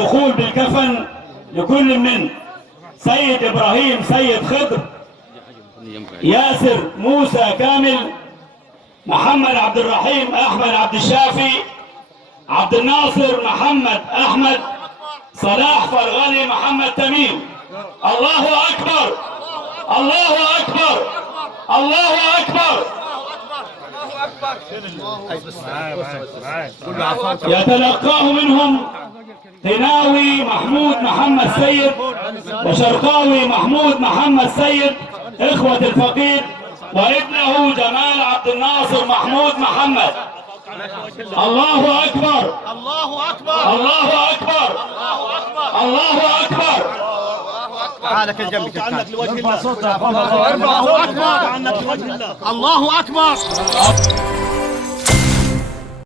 والدخول بالكفن لكل من سيد إبراهيم سيد خضر، ياسر موسى كامل، محمد عبد الرحيم أحمد عبد الشافي، عبد الناصر محمد أحمد، صلاح فرغاني محمد تميم. الله أكبر الله أكبر الله أكبر. يتلقاه منهم قناوي محمود محمد سيد وشرقاوي محمود محمد سيد إخوة الفقيد، وابنه جمال عبد الناصر محمود محمد. الله أكبر الله أكبر الله أكبر الله أكبر. تعالك جنبك عنك لوجه الله. الله أكبر الله أكبر.